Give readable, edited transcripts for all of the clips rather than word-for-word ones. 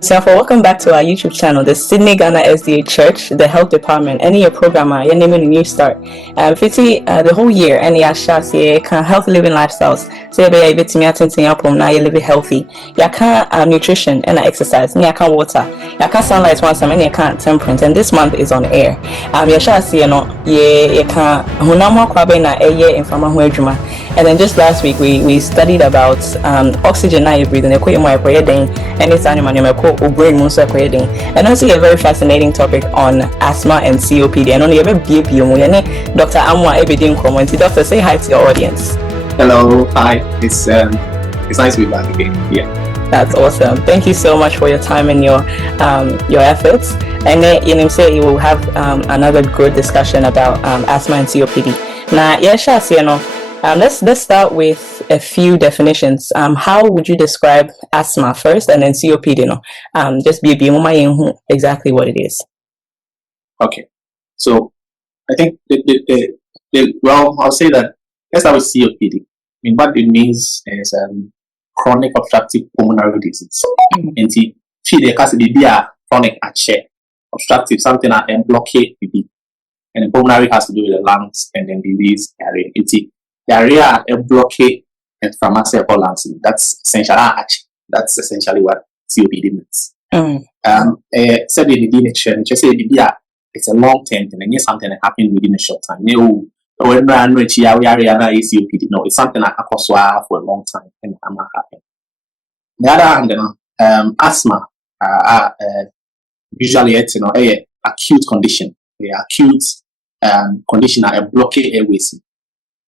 So, welcome back to our YouTube channel, the Sydney-Ghana SDA Church, the Health Department, and your programmer, your name in New Start. Fiti the whole year, and your shots here can healthy living lifestyles. So you be able to meet now you live healthy. You can nutrition and exercise. You can water. You can sunlight once and you can temperance. And this month is on air. Your shots here, no, you can hunamo kwabe na eye infama huejuma. And then just last week we studied about oxygen now you're breathing. And it's animal and also a very fascinating topic on asthma and COPD. And only Dr. Amwa Ebedin Komenti. Doctor, say hi to your audience. Hello, hi. It's nice to be back again. Yeah. That's awesome. Thank you so much for your time and your efforts. And then you say you will have another good discussion about asthma and COPD. Now, let's start with a few definitions. How would you describe asthma first, and then COPD? Just be exactly what it is. Okay, so I think I'll say that let's start with COPD. I mean, what it means is chronic obstructive pulmonary disease. And there has to be a chronic obstructive, something that blockade the and the pulmonary has to do with the lungs and then disease area. The area a blockade and pharmacy lungs. That's essentially what COPD means. Said in the just say it's a long term thing and it's something that happens within a short time. No, it's something that happens for a long time and I'm not happy. The other hand, asthma usually it's a acute condition. The acute condition are a blockade airways.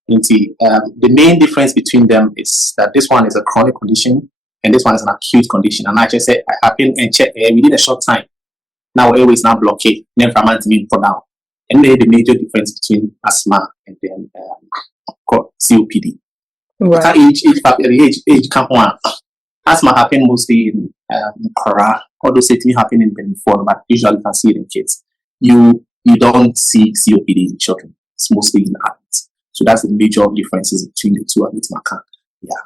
The main difference between them is that this one is a chronic condition and this one is an acute condition. And I just said I happen and check within a short time. Now airways now blockade, then from mean for now. And then the major difference between asthma and then COPD. Right. Age come on. Asthma happen mostly in Korea, although it may happen in before, but usually you can see it in kids. You don't see COPD in children. It's mostly in adults. So that's the major differences between the two at Mitmaka. Yeah.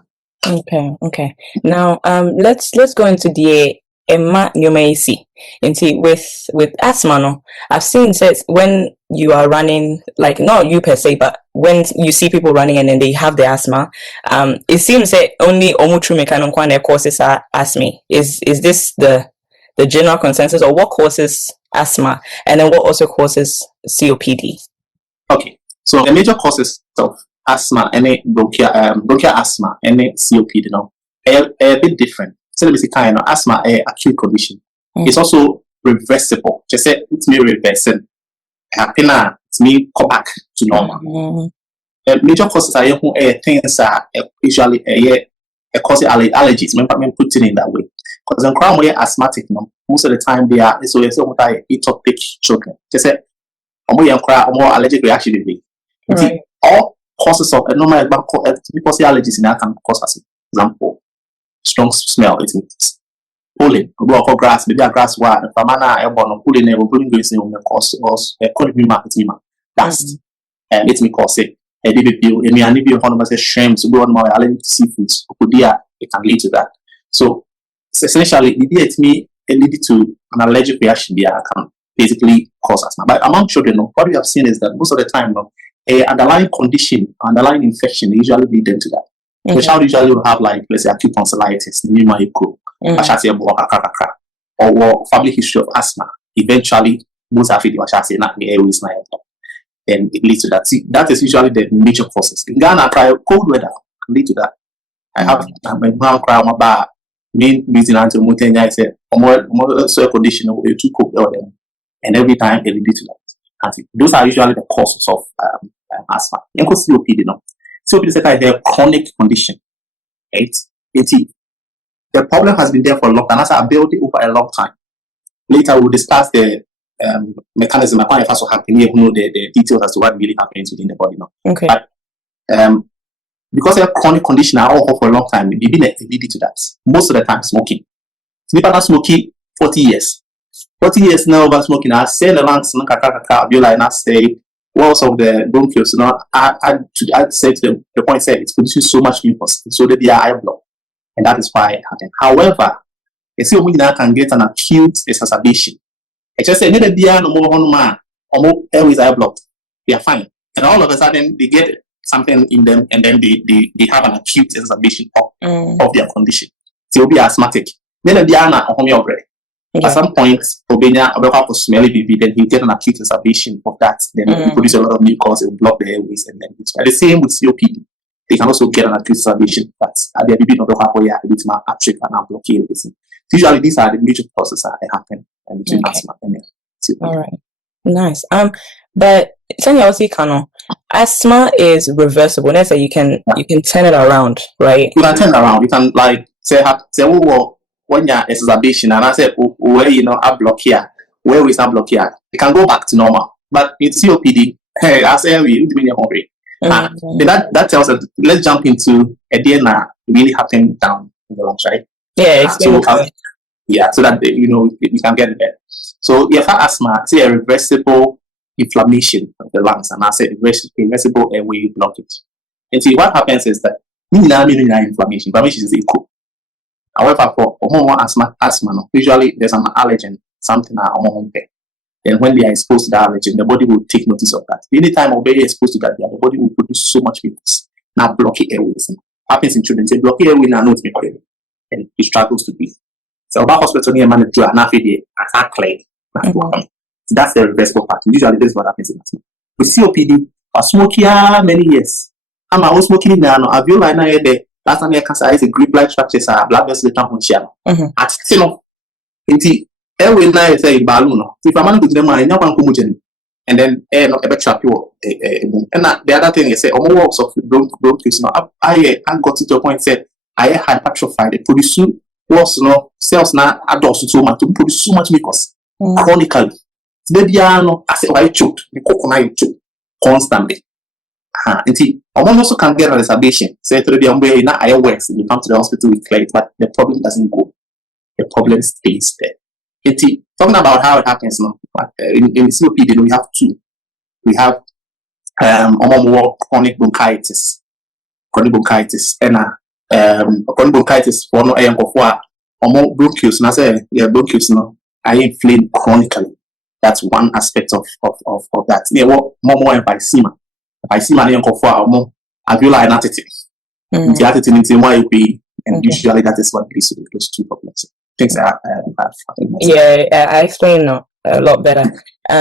Okay. Now let's go into the Emma Numaisi. And see with asthma, no, I've seen says when you are running, like not you per se, but when you see people running and then they have the asthma, it seems that only omutru mekanon causes asthma. Is this the general consensus, or what causes asthma, and then what also causes COPD? Okay. So the major causes of asthma and bronchial asthma and COPD are a bit different. So let me say asthma is acute condition. It's also reversible. Just say it's me reversing. It's me come back to normal. The major causes are things are usually causing allergies. Remember, I'm putting it in that way. Because in crowd where asthmatic, most of the time they are atopic children. Just say more allergic reaction. Right. All causes of normal because allergies in that can cause, as example, strong smell. It means pollen, grass, maybe a grass wire, famana, airborne, pollen, pollen grains in the cause dust. It may cause it. A DBP, and maybe a hundred shrimps, go on more allergic to seafoods, it can lead to that. So essentially, it may lead to an allergic reaction. Can basically cause asthma. But among children, what we have seen is that most of the time, underlying condition, underlying infection, they usually lead them to that. The child usually will have, like, let's say, acute tonsillitis, or family history of asthma. Eventually, most of it, not the airways, then it leads to that. See, that is usually the major causes. In Ghana, cold weather can lead to that. I have my mom cry on my bar. Main reason until Mutenya, I said, more soil condition, too cold, and every time it leads to that. Those are usually the causes of asthma. COPD, COPD is a chronic condition. Right? The problem has been there for a long time. As I built it over a long time. Later we'll discuss the mechanism. I can't also happen. You know the details as to what really happens within the body. Okay. But because a chronic condition are all for a long time, maybe lead to that. Most of the time, smoking. People are smoking 40 years. 40 years now about smoking. I say the lungs, I say walls of the bronchioles. I'd say to the point said it's producing so much mucus, so that they are eye block, and that is why it happened. However, You see, we can get an acute exacerbation. I just say, neither be no more man, or airways are blocked. They are fine. And all of a sudden, they get something in them, and then they have an acute exacerbation of their condition. So you'll be asthmatic. Neither be a home. At some point, Obenya for smelly baby, then he get an acute exacerbation of that. Then he produce a lot of mucus, it will block the airways, and then it's the same with COPD. They can also get an acute exacerbation, but at the baby not it's my uptake and blockade. Usually, these are the major causes that happen between asthma and COPD. All right, nice. But asthma is reversible. Let's say you can turn it around, right? You can turn it around. You can say when you're exacerbation, and I said where I block here, where we start block here, it can go back to normal. But with COPD, hey, I say we that tells us. Let's jump into a DNA really happening down in the lungs, right? Yeah, so that we can get it there. So if asthma, say a reversible inflammation of the lungs, and I said reversible airway blockage. And see what happens is that inflammation is equal. However, for asthma, usually there's an allergen, something then when they are exposed to that allergen, the body will take notice of that. Anytime a baby is exposed to that, the body will produce so much mucus. Now blocky airways. Happens in children. Say blocky airway now not and it struggles to breathe. So about hospital near man do an affidavit attack clear. That's the reversible part. Usually this is what happens in asthma. With COPD, I smoke here many years. I'm always smoking now. Have you like now there? Last time I cancer is a grip like structures are blood vessels tampon share. At airway now is a balloon. If I'm to them, I never come and then air not ever trap you. And the other thing is say, works of bronchus. I got to the point said I hypertrophied. They produce cells now adults so much to produce so much mucus chronically. Maybe I say why choked the coconut choke constantly. And also can get a reservation. Say to the umbrella now I works and you come to the hospital with clear, but the problem doesn't go. The problem stays there. Talking about how it happens now, in COPD we have two. We have chronic bronchitis. And chronic bronchitis for no air of what bronchus, and I say bronchus I inflame chronically. That's one aspect of that. More emphysema. Emphysema is for alveolar inattentive. The attitude is why and usually that is what leads to those two problems. Things are I explain a lot better.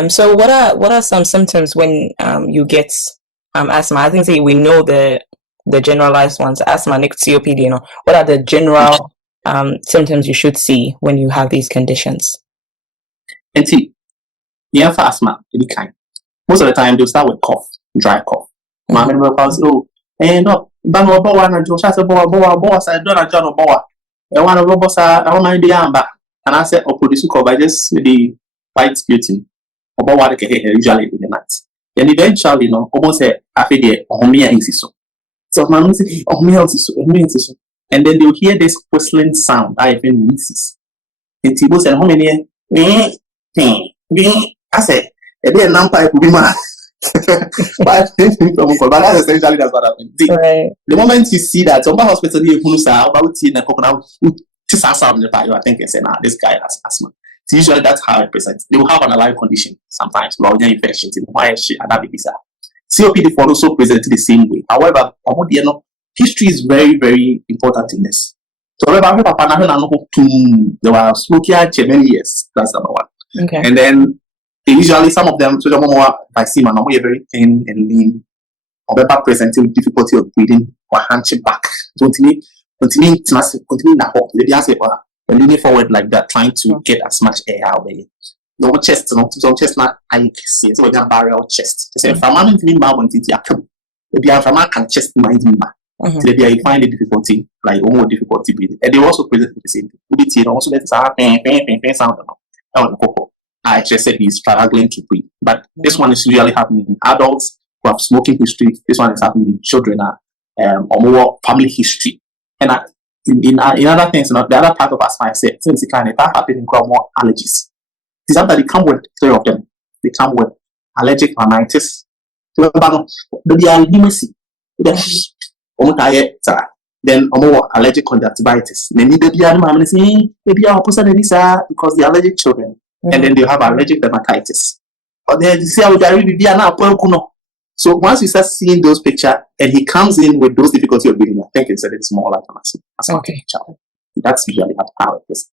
So what are some symptoms when you get asthma? I think we know the generalized ones, asthma, COPD. What are the general symptoms you should see when you have these conditions? And for asthma, most of the time they'll start with cough, dry cough. I want a robust and I said, produce by just the white sputum about what they usually in the night. Then eventually, almost a affidavit or homia inciso. So, my mom said, and then they'll hear this whistling sound. I even misses. And Tibo said, how many? I said, a bit of number would be mad. But that's essentially that's what happened. The moment you see that, some hospital here, about tea and coconut, I think and say, this guy has asthma. So usually that's how it presents. They will have an underlying condition sometimes, larger infections in why shit and that be bizarre. COPD for also presented the same way. However, history is very, very important in this. So there were smoking many years. That's number one. Okay. And then usually some of them, so the more emphysema, normally very thin and lean, or presenting with difficulty of breathing or hunching back. So continue leaning forward like that, trying to get as much air out there. No chest, some chest not I see so we have barrel chest. Say if I'm not in my want it maybe I'm from can chest mind me. So you find the difficulty, like more difficulty breathing. And they also present the same thing. We also let sound. I just said he's struggling to breathe. But this one is usually happening in adults who have smoking history. This one is happening in children or more family history. And in other things, the other part of asthma, I said, since it can happen in more allergies. It's that they come with three of them. They come with allergic rhinitis. The Then allergic conjunctivitis. Maybe because they're allergic children. And then they have allergic dermatitis. Or then you see how so once you start seeing those pictures and he comes in with those difficulty of breathing, I think it's more like an asthmatic child. That's usually how it is.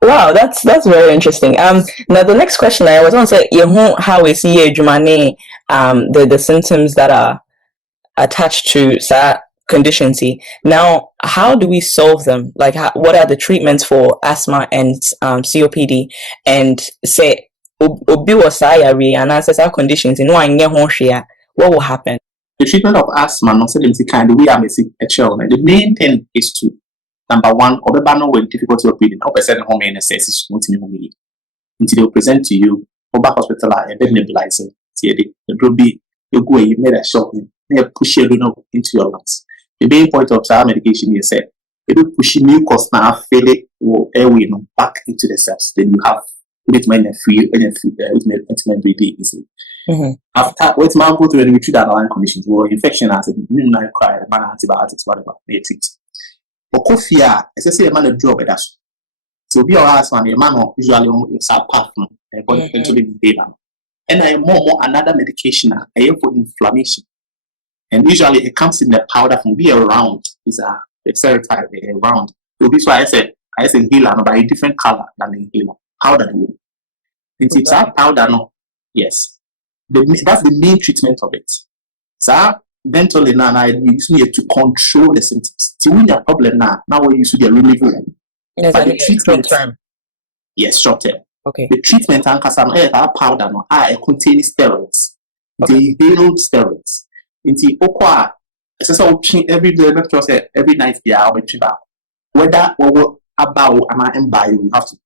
Wow, that's very interesting. Now the next question I was going to say, how is the symptoms that are attached to conditions. Now, how do we solve them? Like, what are the treatments for asthma and COPD? And say, obi was and answers our conditions in one year, what will happen? The treatment of asthma, the main thing is to number one, with difficulty of breathing, until they present to you, over hospital, and then nebulizer. The drug be you go, you made a shot, they push you into your lungs. The main point of our medication is that if you push mucus now, fill it or airway back into the cells, then you have free breathing easily. After what's my go through and treat underlying conditions or infection as a cry, antibiotics, whatever they treat. But coffee, especially a man of job at us. So be our asthma, a man usually is our partner, and potentially be and I more another medication, for inflammation. And usually it comes in the powder from be around is a serotype around. So this why I say inhaler no, by a different color than the inhaler. Powder. It's our powder no. Yes. That's the main treatment of it. So eventually now you use it to control the symptoms. See when your problem now we use to get relief. Yes, but the treatment term. Yes, short term. Okay. The treatment and powder no contains steroids. Okay. The inhaled steroids. Into okwa every night whether about and by you have to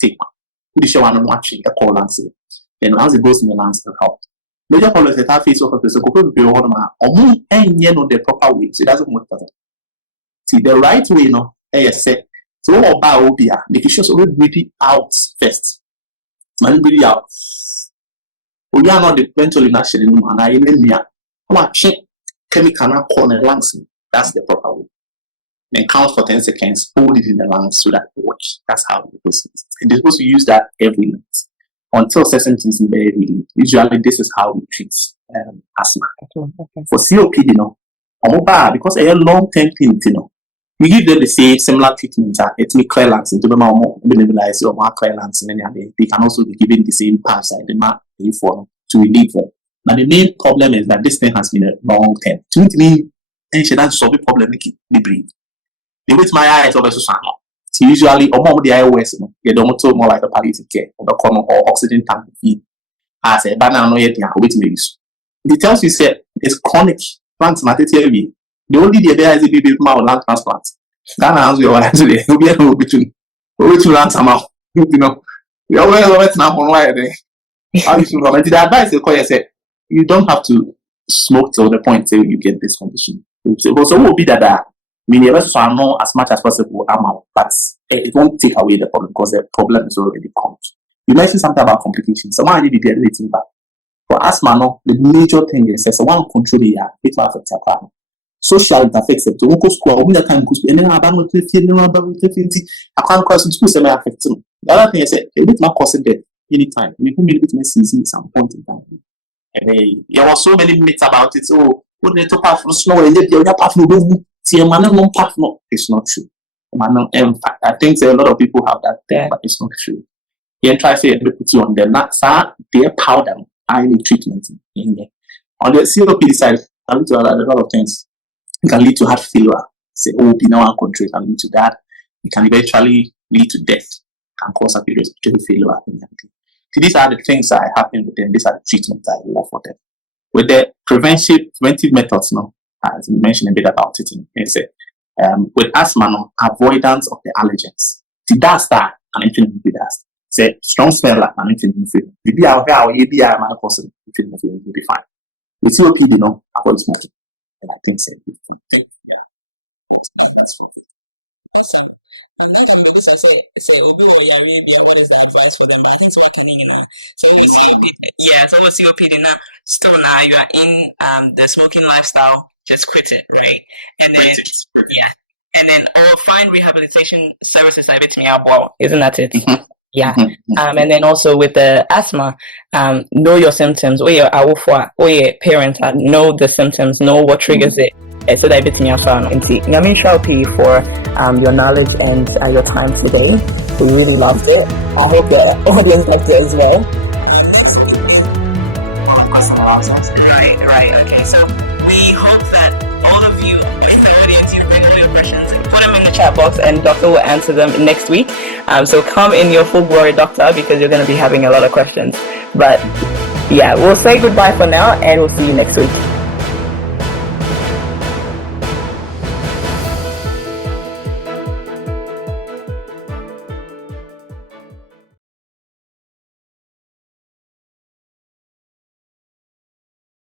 take one. Put the show and watching a call and say. Then once it goes in the lungs will help. Major problems that have face of the so go be on the proper way. So it doesn't work for them. See the right way no say so about obia make sure so we breathe it out first. Man breathe out. We are not eventually naturally no and I chemical now corner lungs. That's the proper way. Then count for 10 seconds, hold it in the lungs so that it works. That's how it goes. And they're supposed to use that every night until symptoms are very relieved. Usually, this is how we treat asthma. Okay. For COPD, because a long-term thing, we give them the same similar treatment. It's me clear lungs into the more nebulize or more clear lungs, and they can also be given the same parasite for to relieve them. Now the main problem is that this thing has been a long term. To me, and she doesn't solve the problem. They breathe. They with my eyes over so usually, or more the iOS, they don't talk more like a palliative care or oxygen tank feed. As a banana no yet with me. It tells you say it's chronic plants materially. The only there is a baby mouth lung transplant. That answers your answer. You'll be able to learn somehow. We always love it now on why they. The advice they call you say you don't have to smoke till the point till you get this condition. So will be that meaning I know as much as possible but it won't take away the problem because the problem is already come. You mentioned something about complications. So why did you get anything back? For asthma, no, the major thing is that one control the it will affect your problem. Social it affects it. Don't go school, we can't go school, and then I can't cross in school, so may affect them. The other thing is that it not cause death anytime. You can be a bit messy at some point in time. And there were so many myths about it. So, when they talk about snow, and the other part no, see, man, no part no, it's not true. Man, in fact, I think a lot of people have that thing, but it's not true. You try to say put you on the nuts, their powder, I need treatment in there. On the COPD side, I need to add a lot of things. It can lead to heart failure. Say, now control can lead to that. It can eventually lead to death. Can cause a respiratory failure. So these are the things that happen with them. These are the treatments that I love for them. With the preventive methods, no, as we mentioned a bit about it, with asthma, no, avoidance of the allergens. See, that's that, and anything with that. Say, strong smell like an anything feel. Maybe I'll my person, will be fine. With COPD, no, avoid smoking. And I think so. Yeah. That's what what is the advice for them? I think so. So COPD now, still now you are in the smoking lifestyle, just quit it, right? And then and then or find rehabilitation services I bet me well. Isn't that it? Mhm. Yeah. Mhm. And then also with the asthma, know your symptoms. Or your parent, know the symptoms, know what triggers it. So that bit me out. Yamin Shalpi for your knowledge and your time today. We really loved it. I hope the audience liked it as well. Of course, right. Okay, so we hope that all of you, the audience, you bring all your questions and put them in the chat box, and Doctor will answer them next week. So come in your full glory, Doctor, because you're going to be having a lot of questions. But yeah, we'll say goodbye for now, and we'll see you next week.